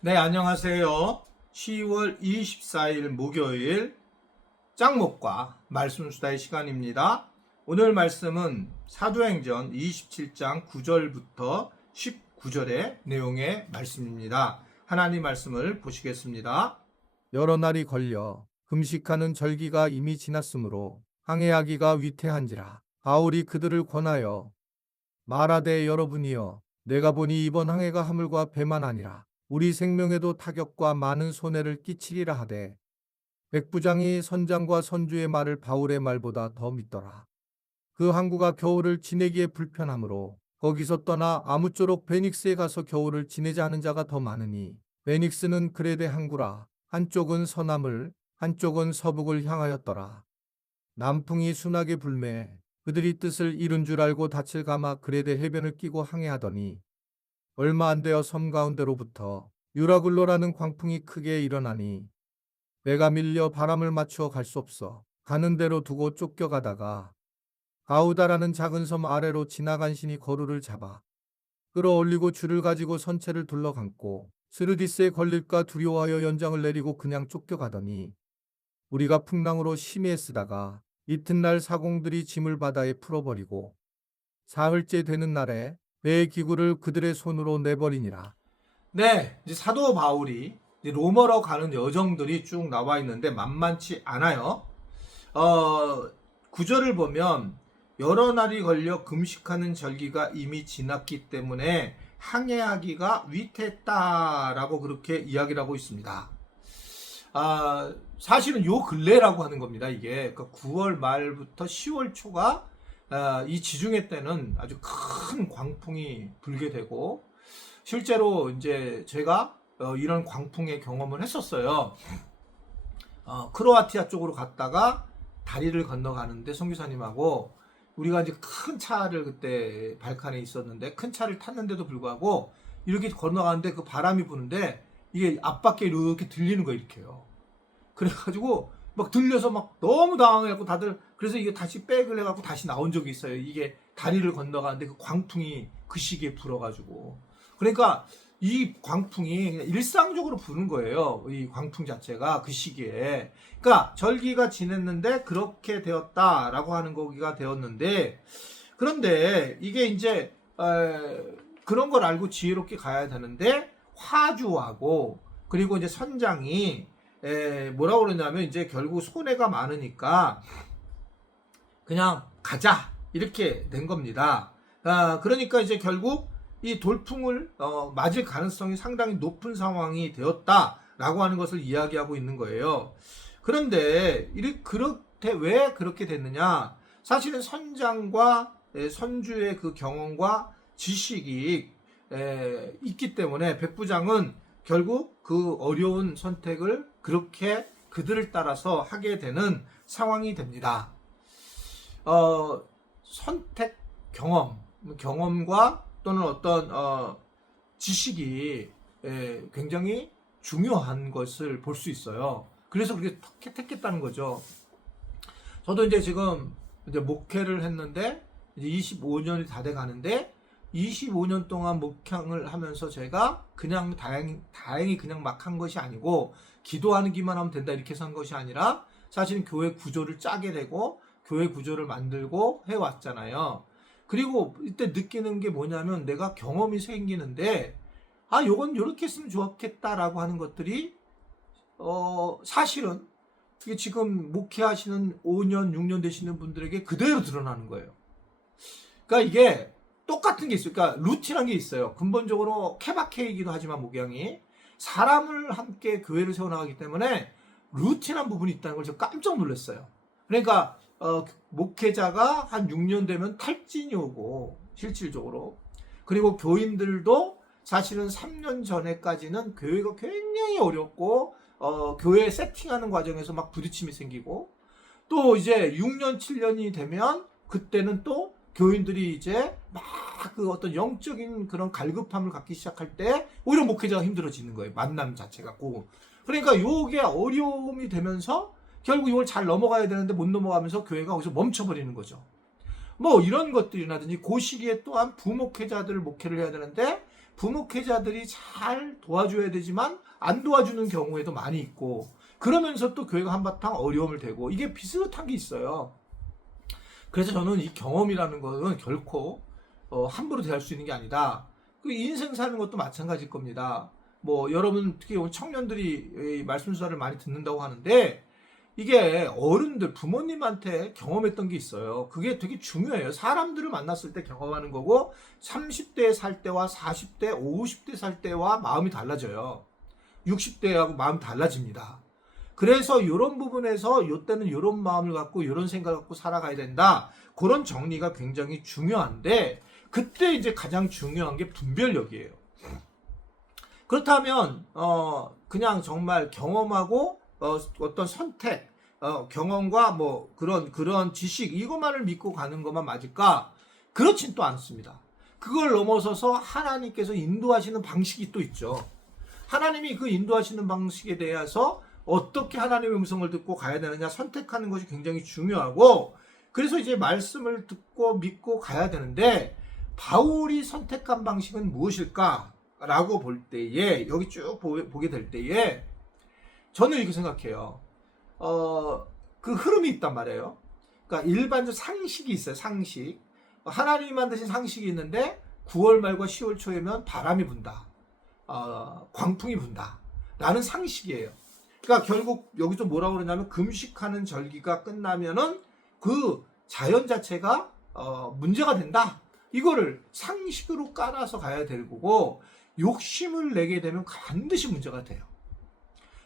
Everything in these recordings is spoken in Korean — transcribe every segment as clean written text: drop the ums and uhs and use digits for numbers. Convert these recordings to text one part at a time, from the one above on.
네, 안녕하세요. 10월 24일 목요일 짱목과 말씀 수다의 시간입니다. 오늘 말씀은 사도행전 27장 9절부터 19절의 내용의 말씀입니다. 하나님 말씀을 보시겠습니다. 여러 날이 걸려 금식하는 절기가 이미 지났으므로 항해하기가 위태한지라 바울이 그들을 권하여 말하되 여러분이여 내가 보니 이번 항해가 하물과 배만 아니라 우리 생명에도 타격과 많은 손해를 끼치리라 하되 백부장이 선장과 선주의 말을 바울의 말보다 더 믿더라. 그 항구가 겨울을 지내기에 불편하므로 거기서 떠나 아무쪼록 베닉스에 가서 겨울을 지내자 하는 자가 더 많으니 베닉스는 그레데 항구라. 한쪽은 서남을 한쪽은 서북을 향하였더라. 남풍이 순하게 불매 그들이 뜻을 이룬 줄 알고 닻을 감아 그레데 해변을 끼고 항해하더니 얼마 안 되어 섬 가운데로부터 유라굴로라는 광풍이 크게 일어나니 배가 밀려 바람을 맞추어 갈 수 없어 가는 대로 두고 쫓겨가다가 가우다라는 작은 섬 아래로 지나간 신이 거루를 잡아 끌어올리고 줄을 가지고 선체를 둘러감고 스르디스에 걸릴까 두려워하여 연장을 내리고 그냥 쫓겨가더니 우리가 풍랑으로 심히 애쓰다가 이튿날 사공들이 짐을 바다에 풀어버리고 사흘째 되는 날에 배의 기구를 그들의 손으로 내버리니라. 네, 이제 사도 바울이 이제 로마로 가는 여정들이 쭉 나와 있는데 만만치 않아요. 9절을 보면 여러 날이 걸려 금식하는 절기가 이미 지났기 때문에 항해하기가 위태했다라고 그렇게 이야기를 하고 있습니다. 사실은 요 근래라고 하는 겁니다. 이게 그러니까 9월 말부터 10월 초가 이 지중해 때는 아주 큰 광풍이 불게 되고 실제로 이제 제가 이런 광풍의 경험을 했었어요. 크로아티아 쪽으로 갔다가 다리를 건너가는데 선교사님하고 우리가 이제 큰 차를 그때 발칸에 있었는데 큰 차를 탔는데도 불구하고 이렇게 건너가는데 그 바람이 부는데 이게 앞밖에 이렇게 들리는 거예요, 이렇게요. 그래가지고 막 들려서 막 너무 당황해갖고 다들 그래서 이게 다시 백을 해갖고 다시 나온 적이 있어요. 이게 다리를 건너가는데 그 광풍이 그 시기에 불어가지고 그러니까 이 광풍이 그냥 일상적으로 부는 거예요. 이 광풍 자체가 그 시기에 그러니까 절기가 지냈는데 그렇게 되었다라고 하는 거기가 되었는데 그런데 이게 이제 그런 걸 알고 지혜롭게 가야 되는데 화주하고 그리고 이제 선장이 뭐라고 그러냐면 이제 결국 손해가 많으니까 그냥 가자 이렇게 된 겁니다. 그러니까 이제 결국 이 돌풍을 맞을 가능성이 상당히 높은 상황이 되었다라고 하는 것을 이야기하고 있는 거예요. 그런데 그렇게 왜 그렇게 됐느냐? 사실은 선장과 선주의 그 경험과 지식이 있기 때문에 백부장은 결국 그 어려운 선택을 그렇게 그들을 따라서 하게 되는 상황이 됩니다. 선택 경험과 또는 어떤 지식이 굉장히 중요한 것을 볼 수 있어요. 그래서 그렇게 택했다는 거죠. 저도 이제 지금 이제 목회를 했는데 이제 25년이 다 돼 가는데 25년 동안 목향을 하면서 제가 그냥 다행히 그냥 막 한 것이 아니고 기도하기만 하면 된다 이렇게 해서 한 것이 아니라 사실은 교회 구조를 짜게 되고 교회 구조를 만들고 해왔잖아요. 그리고 이때 느끼는 게 뭐냐면 내가 경험이 생기는데 요건 요렇게 했으면 좋겠다라고 하는 것들이 사실은 이게 지금 목회하시는 5년 6년 되시는 분들에게 그대로 드러나는 거예요. 그러니까 이게 똑같은 게 있어요. 그러니까 루틴한 게 있어요. 근본적으로 케바케이기도 하지만 목양이 사람을 함께 교회를 세워나가기 때문에 루틴한 부분이 있다는 걸 제가 깜짝 놀랐어요. 그러니까 목회자가 한 6년 되면 탈진이 오고 실질적으로 그리고 교인들도 사실은 3년 전에까지는 교회가 굉장히 어렵고 교회 세팅하는 과정에서 막 부딪힘이 생기고 또 이제 6년 7년이 되면 그때는 또 교인들이 이제 막 그 어떤 영적인 그런 갈급함을 갖기 시작할 때 오히려 목회자가 힘들어지는 거예요. 만남 자체가. 그러니까 요게 어려움이 되면서 결국 이걸 잘 넘어가야 되는데 못 넘어가면서 교회가 거기서 멈춰버리는 거죠. 뭐 이런 것들이라든지 그 시기에 또한 부목회자들 목회를 해야 되는데 부목회자들이 잘 도와줘야 되지만 안 도와주는 경우에도 많이 있고, 그러면서 또 교회가 한바탕 어려움을 대고, 이게 비슷한 게 있어요. 그래서 저는 이 경험이라는 것은 결코 함부로 대할 수 있는 게 아니다. 그 인생 사는 것도 마찬가지일 겁니다. 뭐 여러분 특히 청년들이 말씀 수사를 많이 듣는다고 하는데, 이게 어른들 부모님한테 경험했던 게 있어요. 그게 되게 중요해요. 사람들을 만났을 때 경험하는 거고, 30대 살 때와 40대, 50대 살 때와 마음이 달라져요. 60대하고 마음이 달라집니다. 그래서 이런 부분에서 이때는 이런 마음을 갖고 이런 생각을 갖고 살아가야 된다. 그런 정리가 굉장히 중요한데, 그때 이제 가장 중요한 게 분별력이에요. 그렇다면 그냥 정말 경험하고 어떤 선택, 경험과 뭐 그런 지식, 이것만을 믿고 가는 것만 맞을까? 그렇진 또 않습니다. 그걸 넘어서서 하나님께서 인도하시는 방식이 또 있죠. 하나님이 그 인도하시는 방식에 대해서 어떻게 하나님의 음성을 듣고 가야 되느냐 선택하는 것이 굉장히 중요하고, 그래서 이제 말씀을 듣고 믿고 가야 되는데, 바울이 선택한 방식은 무엇일까? 라고 볼 때에, 여기 쭉 보게 될 때에 저는 이렇게 생각해요. 그 흐름이 있단 말이에요. 그러니까 일반적 상식이 있어요. 상식. 하나님이 만드신 상식이 있는데 9월 말과 10월 초에면 바람이 분다. 광풍이 분다. 라는 상식이에요. 그러니까 결국 여기서 뭐라고 그러냐면, 금식하는 절기가 끝나면은 그 자연 자체가 문제가 된다. 이거를 상식으로 깔아서 가야 될 거고, 욕심을 내게 되면 반드시 문제가 돼요.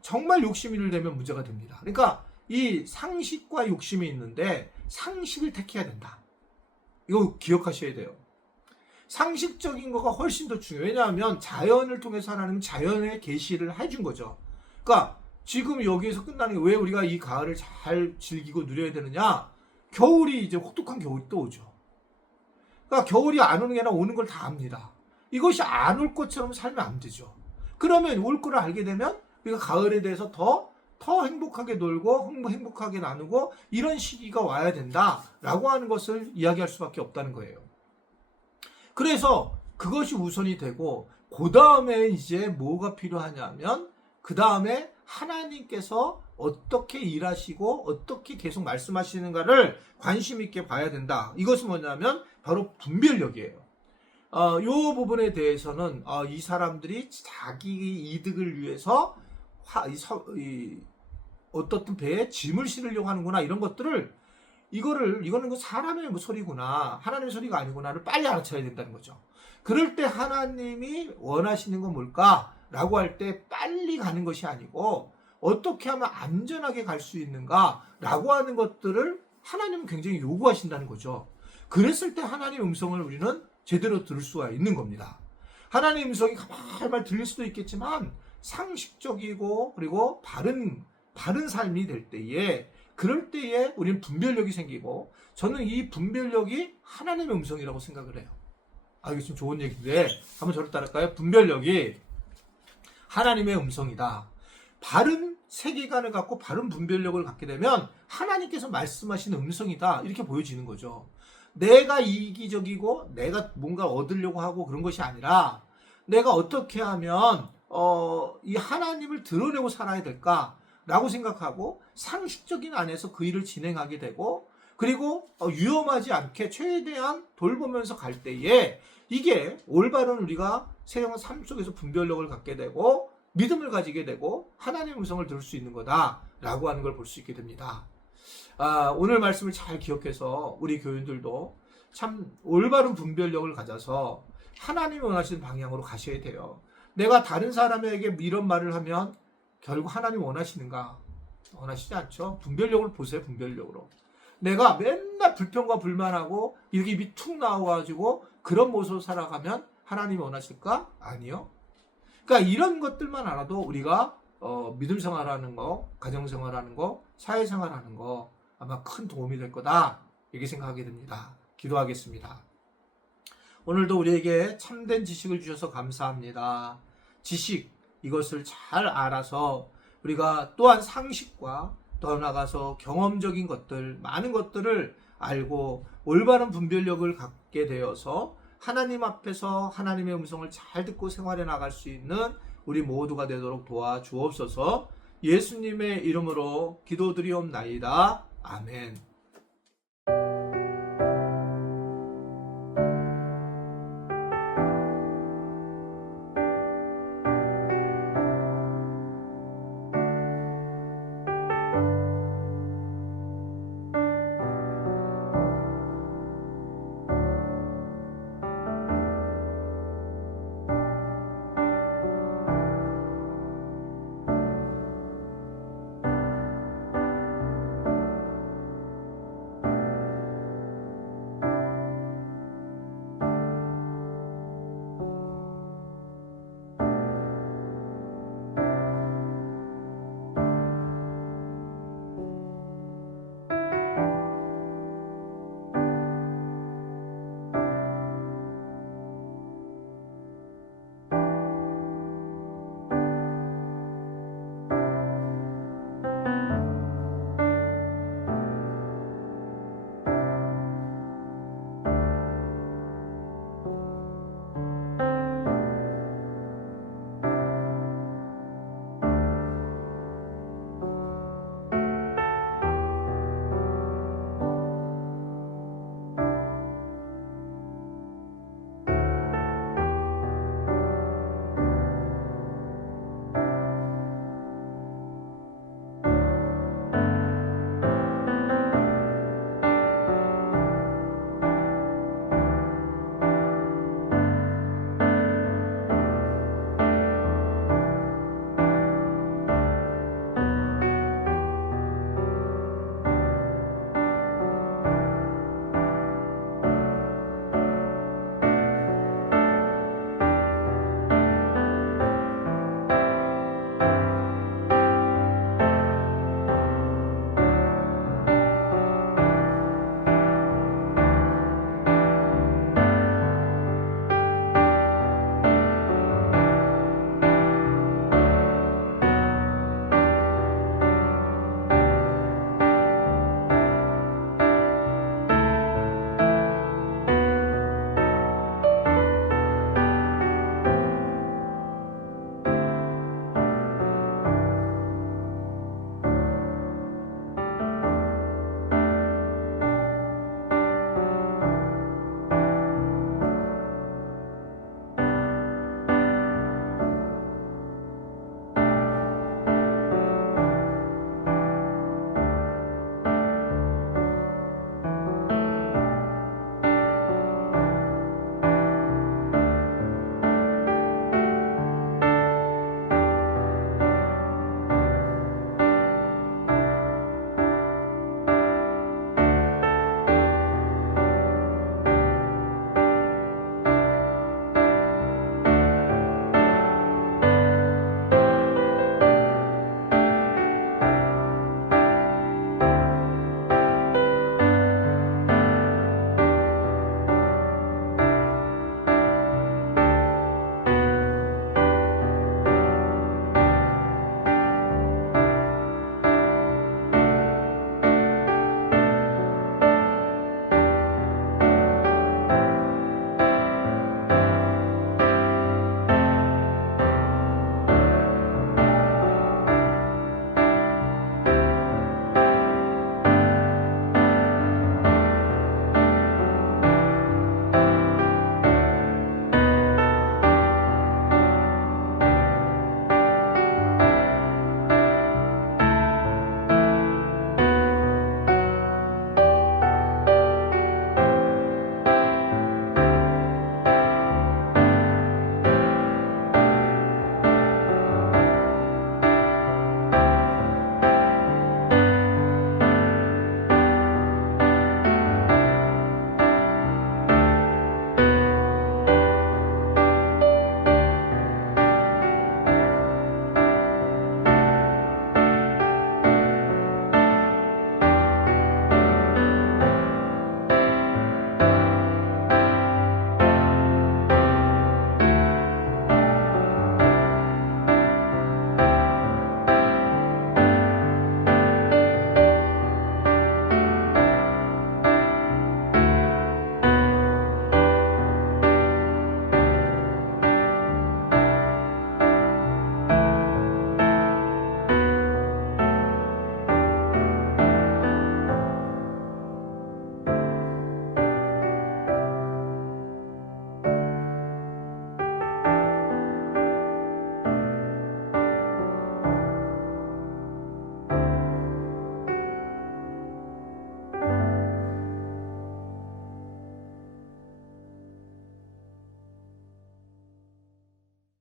정말 욕심을 내면 문제가 됩니다. 그러니까 이 상식과 욕심이 있는데 상식을 택해야 된다. 이거 기억하셔야 돼요. 상식적인 거가 훨씬 더 중요해요. 왜냐하면 자연을 통해서 하나님은 자연의 계시를 해준 거죠. 그러니까 지금 여기에서 끝나는 게, 왜 우리가 이 가을을 잘 즐기고 누려야 되느냐? 겨울이 이제 혹독한 겨울이 또 오죠. 그러니까 겨울이 안 오는 게 아니라 오는 걸 다 압니다. 이것이 안 올 것처럼 살면 안 되죠. 그러면 올 거를 알게 되면 우리가 가을에 대해서 더 행복하게 놀고 행복하게 나누고 이런 시기가 와야 된다라고 하는 것을 이야기할 수밖에 없다는 거예요. 그래서 그것이 우선이 되고, 그 다음에 이제 뭐가 필요하냐면, 그 다음에 하나님께서 어떻게 일하시고 어떻게 계속 말씀하시는가를 관심 있게 봐야 된다. 이것은 뭐냐면 바로 분별력이에요. 이 부분에 대해서는 이 사람들이 자기 이득을 위해서 어떻든 배에 짐을 실으려고 하는구나, 이런 것들을, 이거는 그 사람의 소리구나, 하나님의 소리가 아니구나를 빨리 알아차야 된다는 거죠. 그럴 때 하나님이 원하시는 건 뭘까? 라고 할 때 빨리 가는 것이 아니고, 어떻게 하면 안전하게 갈 수 있는가? 라고 하는 것들을 하나님은 굉장히 요구하신다는 거죠. 그랬을 때 하나님의 음성을 우리는 제대로 들을 수가 있는 겁니다. 하나님의 음성이 가만히 들릴 수도 있겠지만, 상식적이고 그리고 바른 삶이 될 때에, 그럴 때에 우리는 분별력이 생기고, 저는 이 분별력이 하나님의 음성이라고 생각을 해요. 이게 좀 좋은 얘기인데 한번 저를 따를까요? 분별력이 하나님의 음성이다. 바른 세계관을 갖고 바른 분별력을 갖게 되면 하나님께서 말씀하시는 음성이다, 이렇게 보여지는 거죠. 내가 이기적이고 내가 뭔가 얻으려고 하고 그런 것이 아니라, 내가 어떻게 하면 이 하나님을 드러내고 살아야 될까라고 생각하고 상식적인 안에서 그 일을 진행하게 되고, 그리고 위험하지 않게 최대한 돌보면서 갈 때에, 이게 올바른 우리가 세상의 삶 속에서 분별력을 갖게 되고 믿음을 가지게 되고 하나님의 음성을 들을 수 있는 거다라고 하는 걸 볼 수 있게 됩니다. 오늘 말씀을 잘 기억해서 우리 교인들도 참 올바른 분별력을 가져서 하나님이 원하시는 방향으로 가셔야 돼요. 내가 다른 사람에게 이런 말을 하면 결국 하나님 원하시는가? 원하시지 않죠. 분별력을 보세요. 분별력으로. 내가 맨날 불평과 불만하고 이렇게 입이 툭 나와가지고 그런 모습으로 살아가면 하나님이 원하실까? 아니요. 그러니까 이런 것들만 알아도 우리가 믿음 생활하는 거, 가정 생활하는 거, 사회 생활하는 거 아마 큰 도움이 될 거다, 이렇게 생각하게 됩니다. 기도하겠습니다. 오늘도 우리에게 참된 지식을 주셔서 감사합니다. 지식, 이것을 잘 알아서 우리가 또한 상식과 더 나아가서 경험적인 것들, 많은 것들을 알고 올바른 분별력을 갖게 되어서 하나님 앞에서 하나님의 음성을 잘 듣고 생활해 나갈 수 있는 우리 모두가 되도록 도와주옵소서. 예수님의 이름으로 기도드리옵나이다. 아멘.